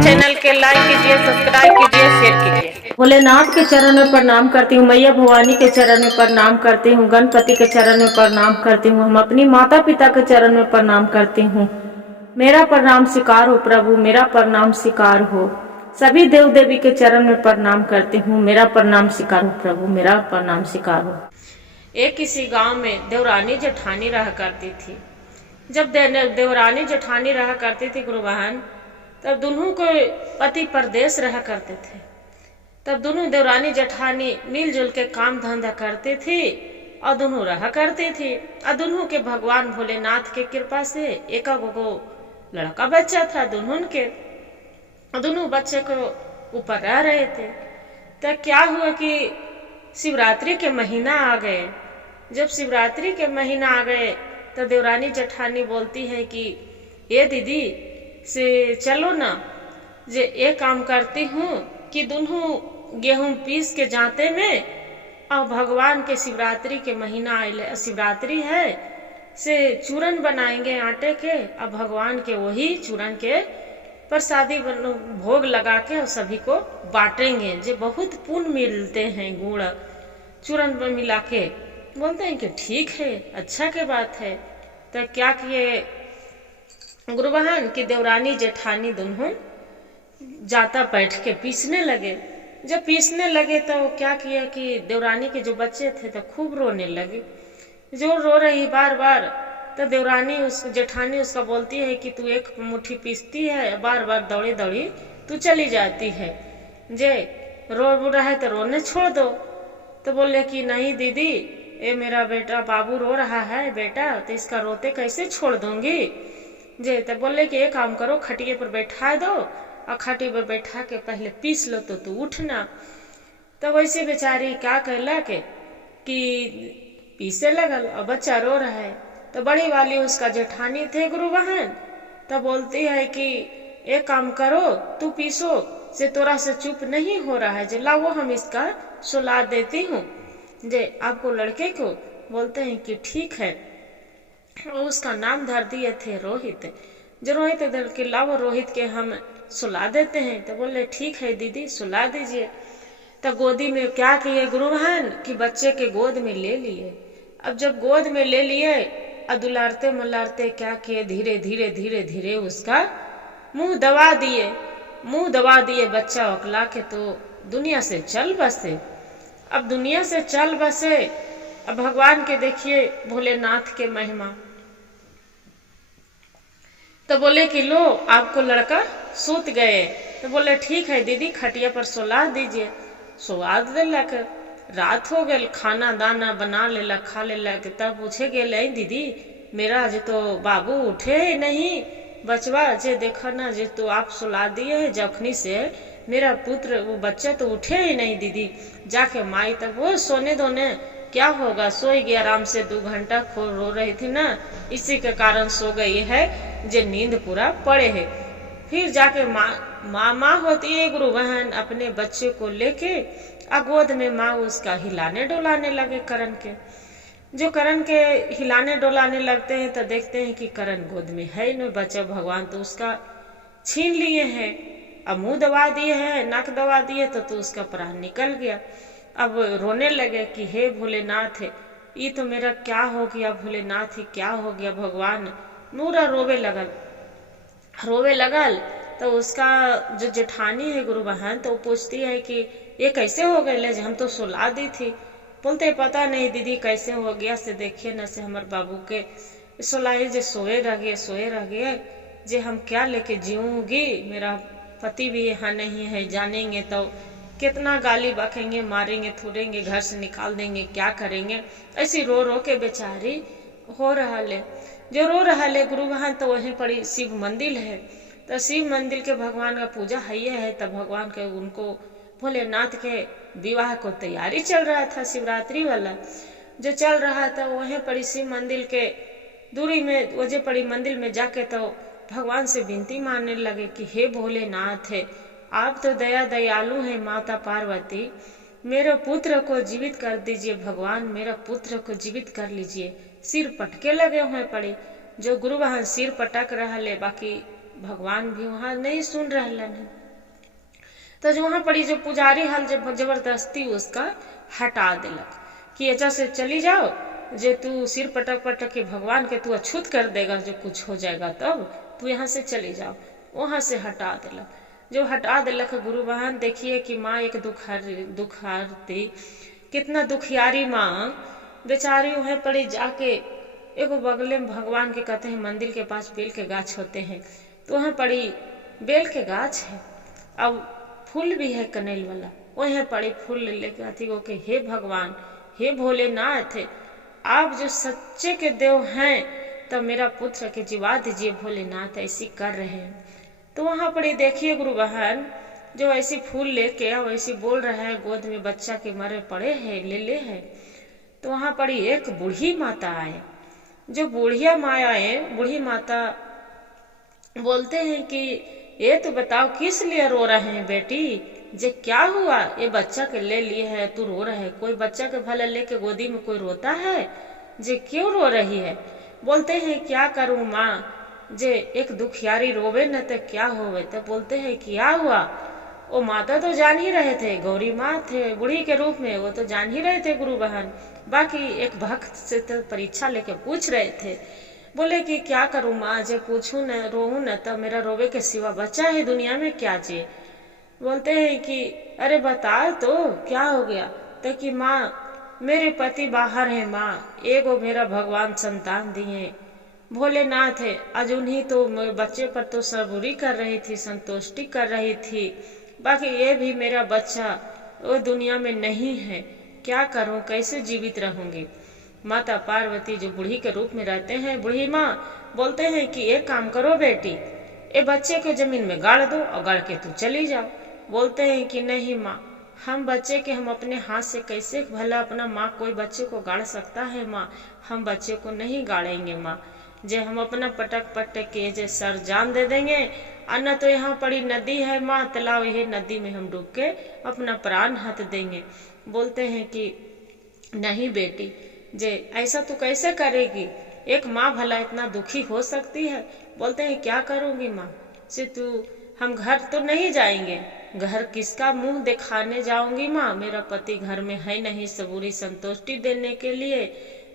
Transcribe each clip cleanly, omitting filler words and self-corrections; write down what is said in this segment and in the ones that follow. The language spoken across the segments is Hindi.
चैनल के लाइक कीजिए, सब्सक्राइब कीजिए, शेयर कीजिए। भोलेनाथ के चरण में प्रणाम करती हूँ, मैया भवानी के चरण में प्रणाम करती हूँ, गणपति के चरण में प्रणाम करती हूँ, हम अपनी माता पिता के चरण में प्रणाम करती हूँ। मेरा प्रणाम स्वीकार हो प्रभु, मेरा प्रणाम स्वीकार हो। सभी देव देवी के चरण में प्रणाम करती हूँ, मेरा प्रणाम स्वीकार हो प्रभु, मेरा प्रणाम स्वीकार हो। एक किसी गांव में देवरानी जेठानी रहा करती थी। जब देवरानी जेठानी रहा करती थी गुरु बहन, तब दोनों को पति परदेश रहा करते थे। तब दोनों देवरानी जेठानी मिलजुल के काम धंधा करते थे और दोनों रहा करते थे। और दोनों के भगवान भोलेनाथ के कृपा से एक गो लड़का बच्चा था दोनों के। दोनों बच्चे को ऊपर रह रहे थे। तब क्या हुआ कि शिवरात्रि के महीना आ गए। जब शिवरात्रि के महीना आ गए तो देवरानी जेठानी बोलती है कि ये दीदी से चलो ना, जे एक काम करती हूँ कि दोनों गेहूं पीस के जाते में और भगवान के शिवरात्रि के महीना आए, शिवरात्रि है से चूरन बनाएंगे आटे के और भगवान के वही चूरन के प्रसादी भोग लगा के और सभी को बांटेंगे। जे बहुत पुण्य मिलते हैं गुड़ चूरन में मिला के। बोलते हैं कि ठीक है, अच्छा के बात है। तो क्या किए गुरु बहन की देवरानी जेठानी दोनों जाता बैठ के पीसने लगे। जब पीसने लगे तो क्या किया कि देवरानी के जो बच्चे थे तो खूब रोने लगे। जो रो रही बार बार, तो देवरानी जेठानी उसका बोलती है कि तू एक मुट्ठी पीसती है, बार बार दौड़ी दौड़ी तू चली जाती है, जे रो रहा है तो रोने छोड़ दो। तो बोले कि नहीं दीदी, ये मेरा बेटा बाबू रो रहा है बेटा, तो इसका रोते कैसे छोड़ दूंगी जे। तो बोले कि एक काम करो, खटिए पर बैठा दो और खटिए पर बैठा के पहले पीस लो तो तू उठना। तो वैसे बेचारी क्या कहला के कि पीसे लगल और बच्चा रो रहा है। तो बड़ी वाली उसका जेठानी थे गुरु बहन, तो बोलती है कि एक काम करो, तू पीसो से तोरा से चुप नहीं हो रहा है, जे लाओ हम इसका सुला देती हूँ जे आपको लड़के को। बोलते हैं कि ठीक है। उसका नाम धर दिए थे रोहित। जो रोहित धर के लाओ रोहित के हम सुला देते हैं। तो बोले ठीक है दीदी, सुला दीजिए। तो गोदी में क्या किए गुरु बहन कि बच्चे के गोद में ले लिए। अब जब गोद में ले लिए और दुलारते मलारते क्या किए, धीरे धीरे धीरे धीरे उसका मुंह दबा दिए। मुंह दबा दिए, बच्चा ओकला के तो दुनिया से चल बसे। अब दुनिया से चल बसे। अब भगवान के देखिए भोलेनाथ के महिमा। तो बोले कि लो आपको लड़का सूत गए। तो बोले ठीक है दीदी, खटिया पर सुला दीजिए। सुला देलक। रात हो गई, खाना दाना बना लेला, खा लेलक। तब पूछे गए दीदी मेरा जे तो बाबू उठे ही नहीं, बचवा जे देखा ना जे तो आप सुला दिए है, जखनी से मेरा पुत्र वो बच्चा तो उठे ही नहीं दीदी। जाके माई तक वो सोने दो ने, क्या होगा, सोई गई आराम से 2 घंटा खो रो रही थी ना, इसी के कारण सो गई है, जे नींद पूरा पड़े है। फिर जाके माँ होती है गुरु बहन, अपने बच्चे को लेके गोद में माँ उसका हिलाने डोलाने लगे करण के। जो करण के हिलाने डोलाने लगते हैं तो देखते हैं कि करण गोद में है न बच्चा। भगवान तो उसका छीन लिए हैं। अब मुंह दबा दिए हैं, नाक दबा दिए तो उसका प्राण निकल गया। अब रोने लगे कि हे भोलेनाथ, ये तो मेरा क्या हो गया भोलेनाथ, ही क्या हो गया भगवान। नूरा रोवे लगल। तो उसका जो जेठानी है गुरु बहन, तो वो पूछती है कि ये कैसे हो गए, हम तो सुला दी थी। बोलते पता नहीं दीदी कैसे हो गया, से देखिए न से हमारे बाबू के सुलाए जे सोए रह गए जे हम क्या लेके जीऊंगी। मेरा पति भी यहाँ नहीं है, जानेंगे तो कितना गाली बकेंगे, मारेंगे, थूरेंगे, घर से निकाल देंगे, क्या करेंगे। ऐसी रो रो के बेचारी हो रहा ले। जो रो रहा ले गुरु बहन, तो वहीं पड़ी शिव मंदिर है। तो शिव मंदिर के भगवान का पूजा है। तब भगवान के उनको भोलेनाथ के विवाह को तैयारी चल रहा था, शिवरात्रि वाला जो चल रहा था। वहीं पड़ी शिव मंदिर के दूरी में वजह पड़ी मंदिर में जाके तो भगवान से विनती मानने लगे कि हे भोलेनाथ, आप तो दयालु हैं, माता पार्वती मेरे पुत्र को जीवित कर दीजिए भगवान, मेरा पुत्र को जीवित कर लीजिए। सिर पटके लगे हुए पड़े। जो गुरु बहन सिर पटक रहा ले, बाकी भगवान भी वहाँ नहीं सुन रहलन है। तो जो वहाँ पड़ी जो पुजारी हल जब जबरदस्ती उसका हटा दिलक कि एजा से चली जाओ, जे तू सिर पटक पटक के भगवान के तू अछूत कर देगा, जो कुछ हो जाएगा तब तू यहाँ से चली जाओ। वहां से हटा दिलक। जो हटा दिलक गुरु बहन, देखिए कि माँ एक दुखारती, कितना दुखियारी माँ बेचारी वहीं पड़ी जाके एगो बगले में भगवान के कहते हैं मंदिर के पास बेल के गाछ होते हैं, तो वहाँ पड़ी बेल के गाछ है, अब फूल भी है कनेल वाला, वहीं पड़ी फूल लेके आती वो के हे भगवान, हे भोलेनाथ, आप जो सच्चे के देव हैं तो मेरा पुत्र के जीवा दीजिए भोलेनाथ, ऐसी कर रहे हैं। तो वहां पर देखिए गुरु बहन, जो ऐसी फूल लेके और ऐसी बोल रहा है, गोद में बच्चा के मरे पड़े है, ले है। तो वहां पर एक बूढ़ी माता आए, जो बुढ़िया माया है, बूढ़ी माता बोलते हैं कि ये तो बताओ किस लिए रो रहे हैं बेटी, जे क्या हुआ, ये बच्चा के ले लिए है तू रो रहे है, कोई बच्चा के भले लेके गोदी में कोई रोता है, जे क्यों रो रही है। बोलते हैं क्या करूं माँ, जे एक दुखियारी रोवे न तो क्या होवे। तो बोलते हैं क्या हुआ। वो माता तो जान ही रहे थे, गौरी माँ थे बूढ़ी के रूप में, वो तो जान ही रहे थे गुरु बहन। बाकी एक भक्त से तो परीक्षा लेके पूछ रहे थे, बोले कि क्या करूं माँ, जे पूछूं न रोऊं न तो मेरा रोवे के सिवा बच्चा है दुनिया में क्या जी। बोलते हैं कि अरे बता तो क्या हो गया। तो कि माँ मेरे पति बाहर है माँ, एगो मेरा भगवान संतान दिए भोलेनाथ है, आज उन्हीं तो बच्चे पर तो सबूरी कर रही थी, संतुष्टि कर रही थी, बाकी ये भी मेरा बच्चा वो दुनिया में नहीं है, क्या करूं, कैसे जीवित रहूंगी। माता पार्वती जो बूढ़ी के रूप में रहते हैं, बूढ़ी माँ बोलते हैं कि एक काम करो बेटी, ये बच्चे को जमीन में गाड़ दो और गाड़ के तू चली जाओ। बोलते हैं कि नहीं माँ, हम बच्चे के हम अपने हाथ से कैसे, भला अपना माँ कोई बच्चे को गाड़ सकता है माँ, हम बच्चे को नहीं गाड़ेंगे माँ, जे हम अपना पटक पटक के जे सर जान दे देंगे, अन्ना तो यहाँ पड़ी नदी है माँ, तालाब है, नदी में हम डूब के अपना प्राण हथ देंगे। बोलते हैं कि नहीं बेटी, जे ऐसा तू कैसे करेगी, एक माँ भला इतना दुखी हो सकती है। बोलते हैं क्या करूंगी माँ, से तू हम घर तो नहीं जाएंगे, घर किसका मुंह दिखाने जाऊंगी माँ, मेरा पति घर में है नहीं सबूरी संतुष्टि देने के लिए,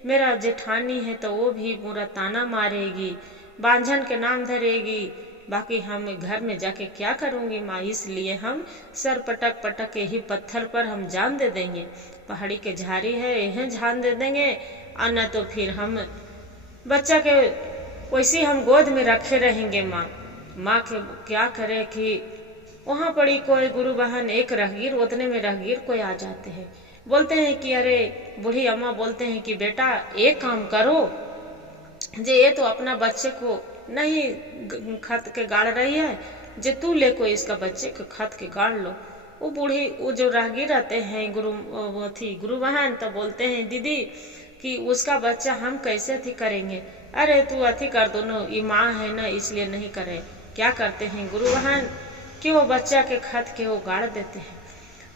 मेरा जेठानी है तो वो भी पूरा ताना मारेगी, बांझन के नाम धरेगी, बाकी हम घर में जाके क्या करूंगी माँ, इसलिए हम सर पटक पटक के ही पत्थर पर हम जान दे देंगे, पहाड़ी के झाड़ी है यह जान दे देंगे, अन्ना तो फिर हम बच्चा के वैसे हम गोद में रखे रहेंगे माँ। माँ के क्या करे कि वहाँ पड़ी कोई गुरु बहन एक राहगीर, उतने में राहगीर कोई आ जाते हैं, बोलते हैं कि अरे बूढ़ी अम्मा बोलते हैं कि बेटा एक काम करो, जे ये तो अपना बच्चे को नहीं खत के गाड़ रही है, जे तू ले कोई इसका बच्चे को खत के गाड़ लो। वो बूढ़ी वो जो राहगीर आते हैं गुरु बहन, तो बोलते हैं दीदी कि उसका बच्चा हम कैसे अथी करेंगे, अरे तू अथी कर दो न, ये माँ है ना इसलिए नहीं करे। क्या करते हैं गुरु बहन कि वो बच्चा के खत के वो गाड़ देते हैं,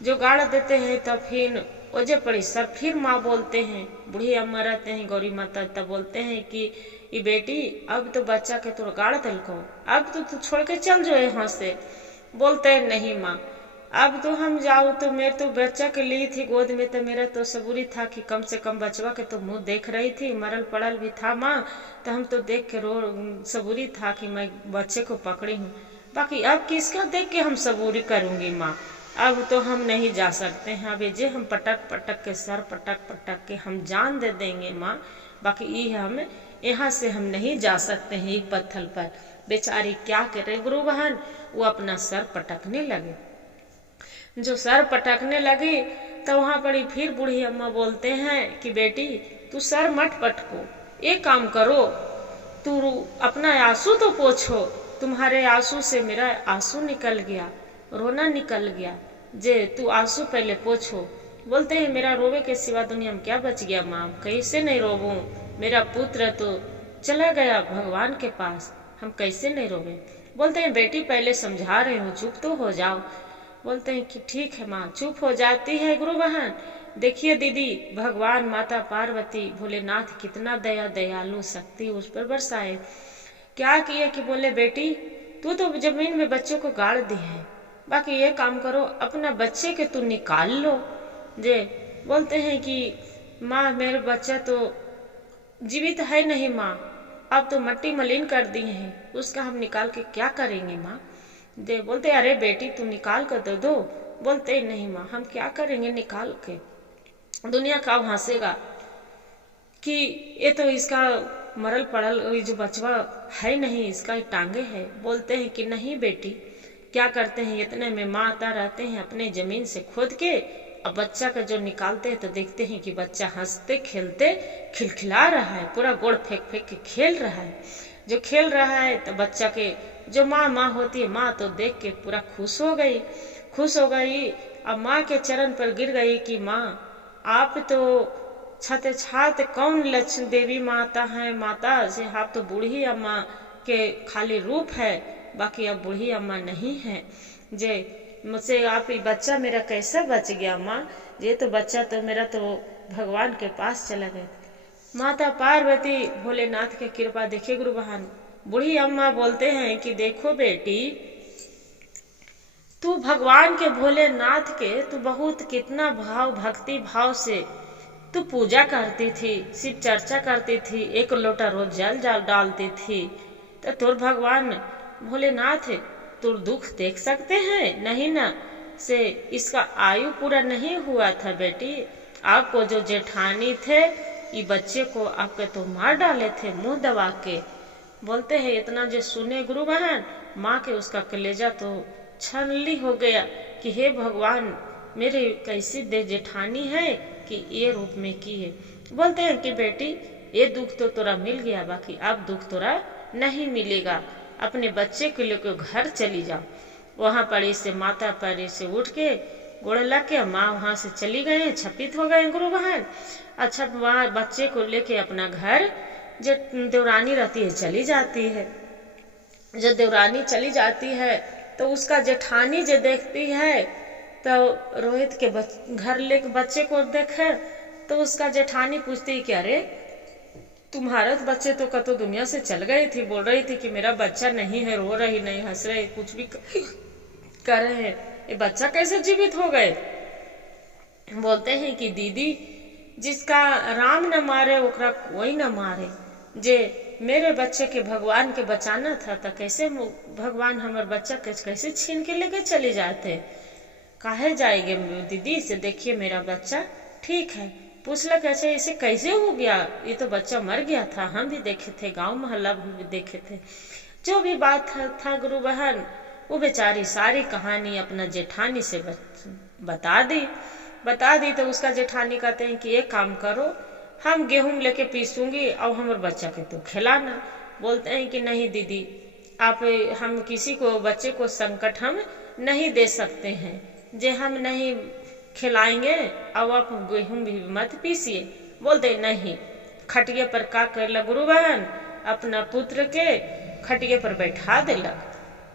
जो गाड़ देते हैं तब फिर ओजे पड़ी सर फिर माँ बोलते हैं, बूढ़ी अम्मा रहते हैं गौरी माता, तब बोलते हैं कि ये बेटी अब तो बच्चा के तो गाड़ दिल को, अब तो तू छोड़ के चल जो यहाँ से। बोलते हैं नहीं माँ, अब तो हम जाओ तो मेरे तो बच्चा के ली थी गोद में, तो मेरा तो सबूरी था कि कम से कम बचवा के तो मुंह देख रही थी, मरल पड़ल भी था माँ, तो हम तो देख के रो सबूरी था कि मैं बच्चे को पकड़ी हूँ, बाकी अब किसका देख के हम सबूरी करूंगी माँ, अब तो हम नहीं जा सकते हैं, अब जे हम पटक पटक के सर पटक पटक के हम जान दे देंगे माँ, बाकी ये हम यहाँ से हम नहीं जा सकते हैं एक पत्थर पर। बेचारी क्या करे गुरु बहन, वो अपना सर पटकने लगे, जो सर पटकने लगी तो वहां पड़ी फिर बूढ़ी अम्मा बोलते हैं कि बेटी तू सर मत पटको, एक काम करो, तू अपना आंसू तो पोछो, तुम्हारे आंसू से मेरा आंसू निकल गया, रोना निकल गया, जे तू आंसू पहले पोछो। बोलते हैं मेरा रोवे के सिवा दुनिया में क्या बच गया माँ, कैसे नहीं रोवूं, मेरा पुत्र तो चला गया भगवान के पास, हम कैसे नहीं रोवे। बोलते हैं बेटी पहले समझा रहे हो, चुप तो हो जाओ। बोलते हैं कि ठीक है माँ, चुप हो जाती है गुरु बहन। देखिए दीदी, भगवान माता पार्वती भोलेनाथ कितना दया दयालु शक्ति उस पर बरसाए। क्या किए कि बोले बेटी तू तो जमीन में बच्चों को गाड़ दी है, बाकी ये काम करो अपना बच्चे के तू निकाल लो। जे बोलते हैं कि माँ मेरे बच्चा तो जीवित है नहीं माँ, अब तो मट्टी मलिन कर दी है, उसका हम निकाल के क्या करेंगे माँ। दे बोलते अरे बेटी तू निकाल कर दे दो। बोलते नहीं माँ हम क्या करेंगे निकाल के, दुनिया का हंसेगा कि ये तो इसका मरल पड़ल ये जो बचवा है नहीं, इसका टांगे है। बोलते हैं कि नहीं बेटी, क्या करते हैं इतने में माता रहते हैं अपने जमीन से खोद के, अब बच्चा का जो निकालते हैं तो देखते हैं कि बच्चा हंसते खेलते खिलखिला रहा है, पूरा गोड़ फेंक फेंक के खेल रहा है। जो खेल रहा है तो बच्चा के जो माँ होती है, माँ तो देख के पूरा खुश हो गई। अब माँ के चरण पर गिर गई कि माँ आप तो छते छात कौन लक्ष्मी देवी माता है, माता से आप तो बूढ़ी अम्मा के खाली रूप है, बाकी अब बूढ़ी अम्मा नहीं है। जे मुझसे आप ये बच्चा मेरा कैसा बच गया माँ, ये तो बच्चा तो मेरा तो भगवान के पास चला गया। माता पार्वती भोलेनाथ की कृपा देखिए गुरु बहन। बूढ़ी अम्मा बोलते हैं कि देखो बेटी, तू भगवान के भोलेनाथ के तू बहुत कितना भाव भक्ति भाव से तू पूजा करती थी, शिव चर्चा करती थी, एक लोटा रोज जल डालती थी, तो तुर भगवान भोलेनाथ तुर दुख देख सकते हैं नहीं ना, से इसका आयु पूरा नहीं हुआ था बेटी। आपको जो जेठानी थे ये बच्चे को आपके तो मार डाले थे मुंह दबा के। बोलते हैं इतना जो सुने गुरु बहन, माँ के उसका कलेजा तो छलनी हो गया कि हे भगवान मेरे कैसी दे जेठानी है कि ये रूप में की है। बोलते हैं कि बेटी ये दुख तो तोरा मिल गया, बाकी अब दुख तोरा नहीं मिलेगा, अपने बच्चे को लेकर घर चली जाओ। वहां पर इसे माता पर इसे उठ के गोड़ लग के माँ वहां से चली गए, छपित हो गए गुरु बहन। अच्छा वहां बच्चे को लेके अपना घर जो देवरानी रहती है चली जाती है। जब देवरानी चली जाती है तो उसका जेठानी जो देखती है तो रोहित के घर लेके बच्चे को देखे तो उसका जेठानी पूछती है कि अरे तुम्हारे बच्चे तो कतो दुनिया से चल गए थे, बोल रही थी कि मेरा बच्चा नहीं है, रो रही नहीं हंस रही कुछ भी कर रहे हैं, ये बच्चा कैसे जीवित हो गए। बोलते हैं कि दीदी जिसका राम न मारे ओकरा कोई न मारे, जे मेरे बच्चे के भगवान के बचाना था तो कैसे भगवान हमारे बच्चा कैसे छीन के लेके चले जाते, काहे जाएंगे दीदी से देखिए मेरा बच्चा ठीक है। पूछला कैसे इसे कैसे हो गया, ये तो बच्चा मर गया था, हम भी देखे थे, गांव मोहल्ला भी देखे थे। जो भी बात था गुरु बहन वो बेचारी सारी कहानी अपना जेठानी से बता दी तो उसका जेठानी कहते हैं कि एक काम करो, हम गेहूं लेके पीसूंगी और हमारे बच्चा के तो खिलाना। बोलते हैं कि नहीं दीदी आप हम किसी को बच्चे को संकट हम नहीं दे सकते हैं, जे हम नहीं खिलाएंगे और आप गेहूं भी मत पीसिए। बोलते नहीं, खटिया पर का करला गुरु बहन अपना पुत्र के खटिया पर बैठा दिलक,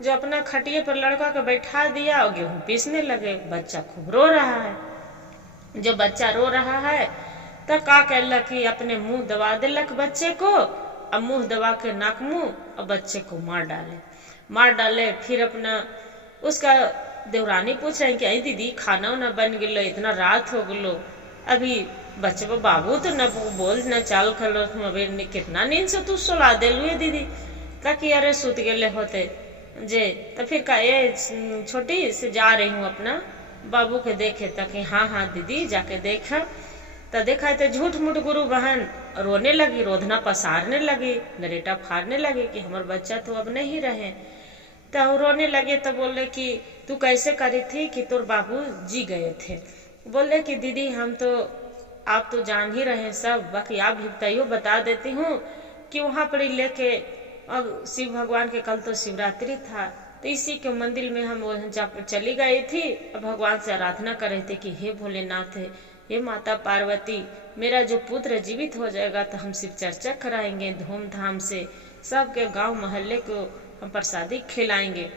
जो अपना खटिया पर लड़का को बैठा दिया और गेहूं पीसने लगे। बच्चा खूब रो रहा है, जो बच्चा रो रहा है तो का कहलक कि अपने मुंह दबा दिलक बच्चे को, अब मुंह दबा के नाक मुंह और बच्चे को मार डाले। फिर अपना उसका देवरानी पूछ रहे कि आई दीदी खाना उना बन गलो, इतना रात हो गलो, अभी बच्चे बाबू तो न बोल न चाल खलो, तुम अभी कितना नींद से तू सुला दिलू है दीदी, ताकि अरे सुत गए होते जे। तो फिर का ये छोटी से जा रही हूँ अपना बाबू के देखे, ताकि हाँ दीदी जाके देखा। तो देखा तो झूठ मूठ गुरु बहन रोने लगी, रोधना पसारने लगी, नरेटा फाड़ने लगी कि हमारे बच्चा तो अब नहीं रहे। तो रोने लगे तो बोले कि तू कैसे करी थी कि तोर बाबू जी गए थे। बोले कि दीदी हम तो आप तो जान ही रहे सब, बाकी आप भी तैयो बता देती हूँ कि वहाँ पर लेके अब शिव भगवान के कल तो शिवरात्रि था, तो इसी के मंदिर में हम जब चली गई थी भगवान से आराधना कर रहे थे कि हे भोलेनाथ हे माता पार्वती मेरा जो पुत्र जीवित हो जाएगा तो हम शिव चर्चा कराएंगे धूमधाम से, सबके गांव मोहल्ले को हम प्रसादी खिलाएंगे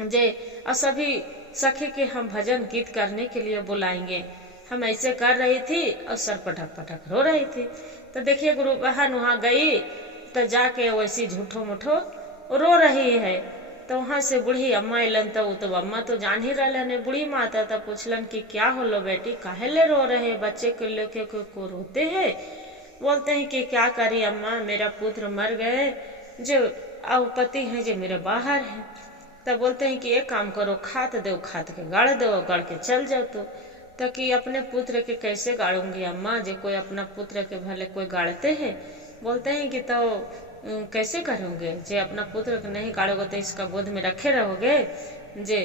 जे, और सभी सखी के हम भजन गीत करने के लिए बुलाएंगे। हम ऐसे कर रही थी और सर पटक रो रही थी। तो देखिए गुरु बहन वहाँ गई तो जाके वैसी झूठो मुठो रो रही है। तो वहां से बूढ़ी अम्मा अलन, तो अम्मा तो जान ही रहलन है। बूढ़ी माता तब पूछलन कि क्या होलो बेटी, काहे ले रो रहे, बच्चे को लेके को रोते हैं। बोलते हैं कि क्या करी अम्मा, मेरा पुत्र मर गए, जो अब पति है जो मेरे बाहर है। तब बोलते हैं कि एक काम करो, खात दो, खात के गाड़ दो, गाड़ के चल जाओ। तो कि अपने पुत्र के कैसे गाड़ूंगी अम्मा, जो कोई अपना पुत्र के भले कोई गाड़ते हैं। बोलते हैं कि तो कैसे करोगे, जे अपना पुत्र को नहीं गाड़ोगे तो इसका गोद में रखे रहोगे जे।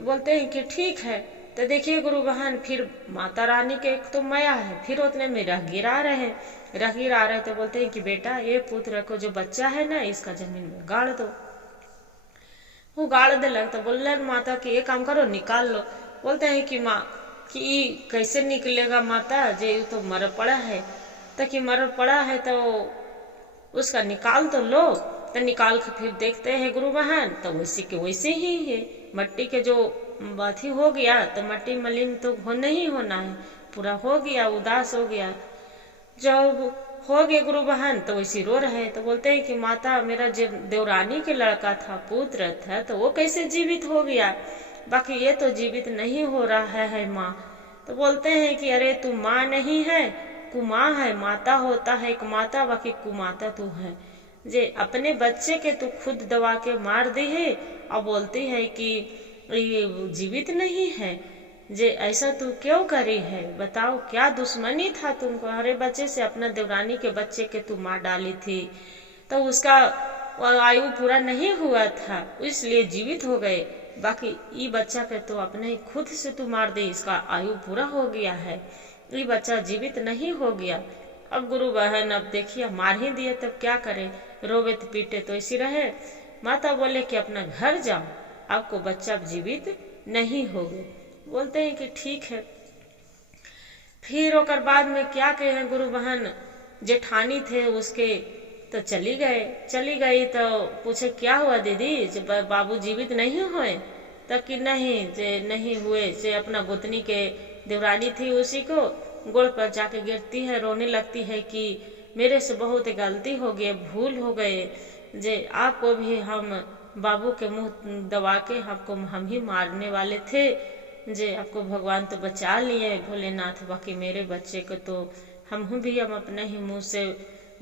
बोलते हैं कि ठीक है। तो देखिए गुरु बहन, फिर माता रानी के एक तो माया है, फिर उतने में राहगीर आ रहे। तो बोलते हैं कि बेटा ये पुत्र को जो बच्चा है ना, इसका जमीन में गाड़ दो। वो गाड़ दे लगता। बोल माता कि ये काम करो, निकाल लो। बोलते हैं कि माँ कि कैसे निकलेगा माता, जे तो मर पड़ा है। तो कि मर पड़ा है तो उसका निकाल तो लो। तो निकाल के फिर देखते हैं गुरु बहन, तो वैसे के वैसे ही है। मट्टी के जो बाथी हो गया, तो मट्टी मलिन तो होना ही होना है, पूरा हो गया, उदास हो गया। जब हो गए गुरु बहन, तो वैसे रो रहे। तो बोलते हैं कि माता मेरा जो देवरानी के लड़का था, पुत्र था, तो वो कैसे जीवित हो गया, बाकी ये तो जीवित नहीं हो रहा है माँ। तो बोलते हैं कि अरे तू माँ नहीं है, कुमाँ है। माता होता है एक माता, बाकी कुमाता तू है। जे अपने बच्चे के तू खुद दबा के मार दी है, और बोलती है कि ये जीवित नहीं है। जे ऐसा तू क्यों करी है, बताओ क्या दुश्मनी था तुमको, हरे बच्चे से, अपना देवरानी के बच्चे के तू मार डाली थी। तो उसका आयु पूरा नहीं हुआ था, इसलिए जीवित हो गए। बाकी ये बच्चा के तो अपने खुद से तू मार दे, इसका आयु पूरा हो गया है, ये बच्चा जीवित नहीं हो गया। अब गुरु बहन अब देखिए मार ही दिए, तब क्या करे, रोवे तो पीटे तो ऐसी रहे। माता बोले कि अपना घर जाओ, आपको बच्चा जीवित नहीं होगा। बोलते हैं कि ठीक है। फिर ओकर बाद में क्या कहे गुरु बहन, जेठानी थे उसके तो चली गई। तो पूछे क्या हुआ दीदी, जब बाबू जीवित नहीं हुए। तब कि नहीं हुए। से अपना गोतनी के देवरानी थी, उसी को गोड़ पर जाके गिरती है, रोने लगती है कि मेरे से बहुत गलती हो गई, भूल हो गए, जे आपको भी हम बाबू के मुंह दबा के आपको हम ही मारने वाले थे, जे आपको भगवान तो बचा लिए भोलेनाथ, बाकी मेरे बच्चे को तो हम अपने ही मुंह से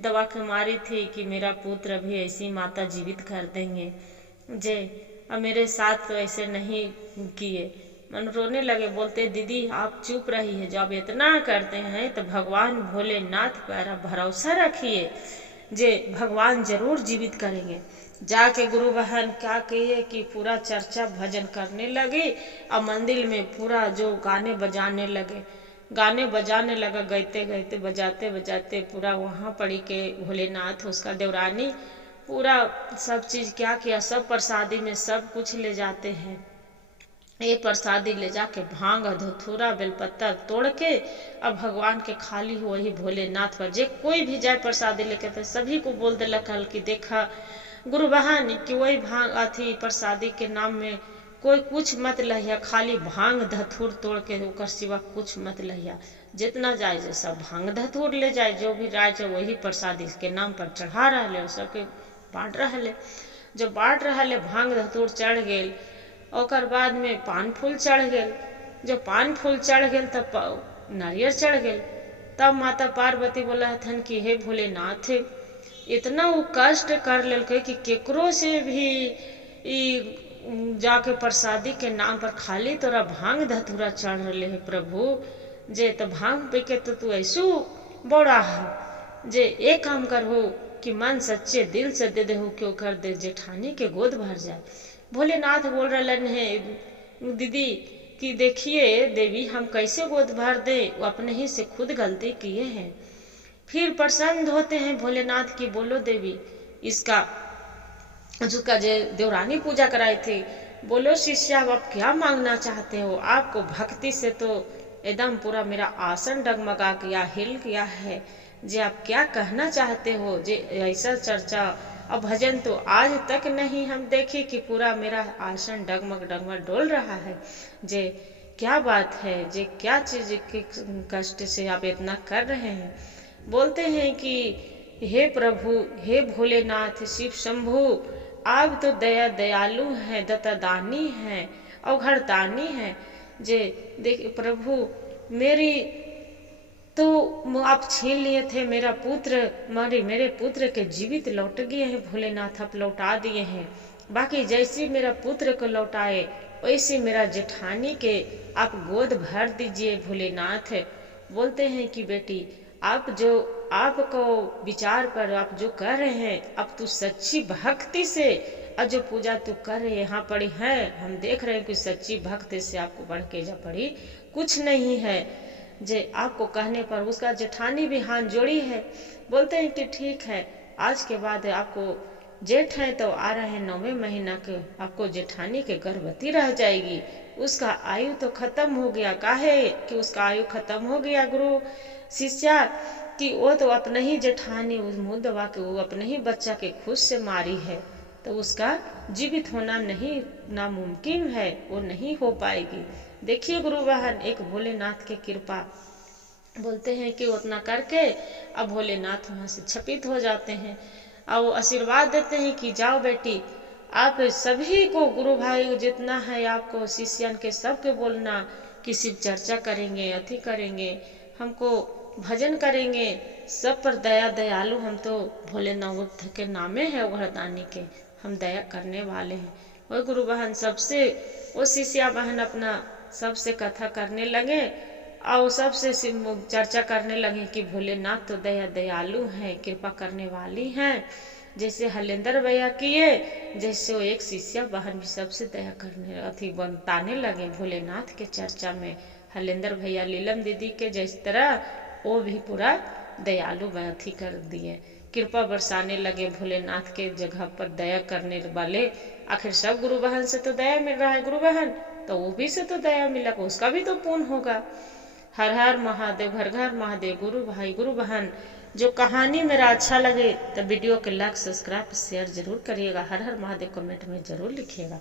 दबा के मारी थी कि मेरा पुत्र भी ऐसी माता जीवित कर देंगे जे, अब मेरे साथ तो ऐसे नहीं किए। मन रोने लगे। बोलते दीदी आप चुप रही है, जब इतना करते हैं तो भगवान भोलेनाथ पर भरोसा रखिए, जे भगवान जरूर जीवित करेंगे। जाके गुरु बहन क्या कहिए कि पूरा चर्चा भजन करने लगे, और मंदिर में पूरा जो गाने बजाने लगा, गाते गाते बजाते बजाते पूरा वहाँ पड़ी के भोलेनाथ उसका देवरानी पूरा सब चीज क्या किया, सब प्रसादी में सब कुछ ले जाते हैं। ये प्रसादी ले जाके भांग धतूरा बेलपत्ता तोड़ के अब भगवान के खाली वही भोलेनाथ पर जे कोई भी जाए प्रसादी लेके, तो सभी को बोल दिलक हल कि देखा गुरु बहन कि वही भांग अथी प्रसादी के नाम में कोई कुछ मत लहिया, खाली भांग धतूर तोड़ के ओकर सिवा कुछ मत लहिया। जितना जाए सब भांग धतूर ले जाए, जो भी राय वही प्रसादी के नाम पर चढ़ा रहे, सबके बांट रहे। जो बांट रहे भांग धतूर चढ़ गए, ओकर बाद में पान फूल चढ़ गए। जो पान फूल चढ़ गए तब नारियल चढ़ गए। तब माता पार्वती बोला हथन कि हे भोलेनाथ, इतना वो कष्ट कर लेके कि केकरो से भी जाके प्रसादी के नाम पर खाली तोरा भांग धतूरा चढ़ रहे है प्रभु, जे तो भांग पे के तो तू ऐसू बड़ा है, जे एक काम कर हो कि मन सच्चे दिल से दे दे हो, क्यों कर दे जेठानी के गोद भर जाए। भोलेनाथ बोल रहे हैं दीदी कि देखिए देवी हम कैसे गोद भर दे, वो अपने ही से खुद गलती किए हैं। फिर प्रसन्न होते हैं भोलेनाथ की, बोलो देवी इसका उसका जो देवरानी पूजा कराई थी, बोलो शिष्या आप क्या मांगना चाहते हो। आपको भक्ति से तो एकदम पूरा मेरा आसन डगमगा गया, हिल गया है, जे आप क्या कहना चाहते हो। जे ऐसा चर्चा और भजन तो आज तक नहीं हम देखे कि पूरा मेरा आसन डगमग डगमग डोल रहा है। जे क्या बात है, जे क्या चीज के कष्ट से आप इतना कर रहे हैं। बोलते हैं कि हे प्रभु, हे भोलेनाथ, शिव शंभु, आप तो दया दयालु हैं, दत्तादानी हैं, अवघड़दानी हैं। जे देख प्रभु, मेरी तो आप छीन लिए थे मेरा पुत्र, मेरे पुत्र के जीवित लौट गए हैं भोलेनाथ, आप लौटा दिए हैं। बाकी जैसे मेरा पुत्र को लौटाए वैसे मेरा जेठानी के आप गोद भर दीजिए भोलेनाथ। बोलते हैं कि बेटी, आप जो आपको विचार पर आप जो कर रहे हैं, अब तू सच्ची भक्ति से और जो पूजा तू कर रहे यहाँ पड़ी है, हम देख रहे हैं कि सच्ची भक्ति से आपको बढ़ के जा पड़ी कुछ नहीं है। जे आपको कहने पर उसका जेठानी भी हाथ जोड़ी है। बोलते हैं कि ठीक है, आज के बाद आपको जेठ है तो आ रहे हैं 9वें महीना के, आपको जेठानी के गर्भवती रह जाएगी। उसका आयु तो खत्म हो गया। काहे कि उसका आयु खत्म हो गया गुरु शिष्या, कि वो तो अपने ही जेठानी उस मुंह दबा के वो अपने ही बच्चा के खुद से मारी है, तो उसका जीवित होना नहीं नामुमकिन है, वो नहीं हो पाएगी। देखिए गुरु बहन, एक भोलेनाथ की कृपा। बोलते हैं कि उतना करके अब भोलेनाथ वहाँ से छपित हो जाते हैं और आशीर्वाद देते हैं कि जाओ बेटी, आप सभी को गुरु भाई जितना है आपको शिष्यन के सबके बोलना कि शिव चर्चा करेंगे, अति करेंगे, हमको भजन करेंगे, सब पर दया दयालु हम तो भोलेनाथ के नामे है वरदानी के, हम दया करने वाले हैं। और गुरु बहन सबसे वो शिष्या बहन अपना सबसे कथा करने लगे और सबसे चर्चा करने लगे कि भोलेनाथ तो दया दयालु हैं, कृपा करने वाली हैं। जैसे हलेंद्र भैया किए, जैसे वो एक शिष्या बहन भी सबसे दया करने बताने लगे भोलेनाथ के चर्चा में। हलेंद्र भैया लीलम दीदी के जिस तरह वो भी पूरा दयालु अथी कर दिए, कृपा बरसाने लगे भोलेनाथ के जगह पर दया करने वाले। आखिर सब गुरु बहन से तो दया मिल रहा है गुरु बहन, तो वो भी से तो दया मिला, उसका भी तो पुण्य होगा। हर हर महादेव, घर घर महादेव। गुरु भाई गुरु बहन, जो कहानी मेरा अच्छा लगे तो वीडियो के लाइक सब्सक्राइब शेयर जरूर करिएगा। हर हर महादेव कमेंट में जरूर लिखिएगा।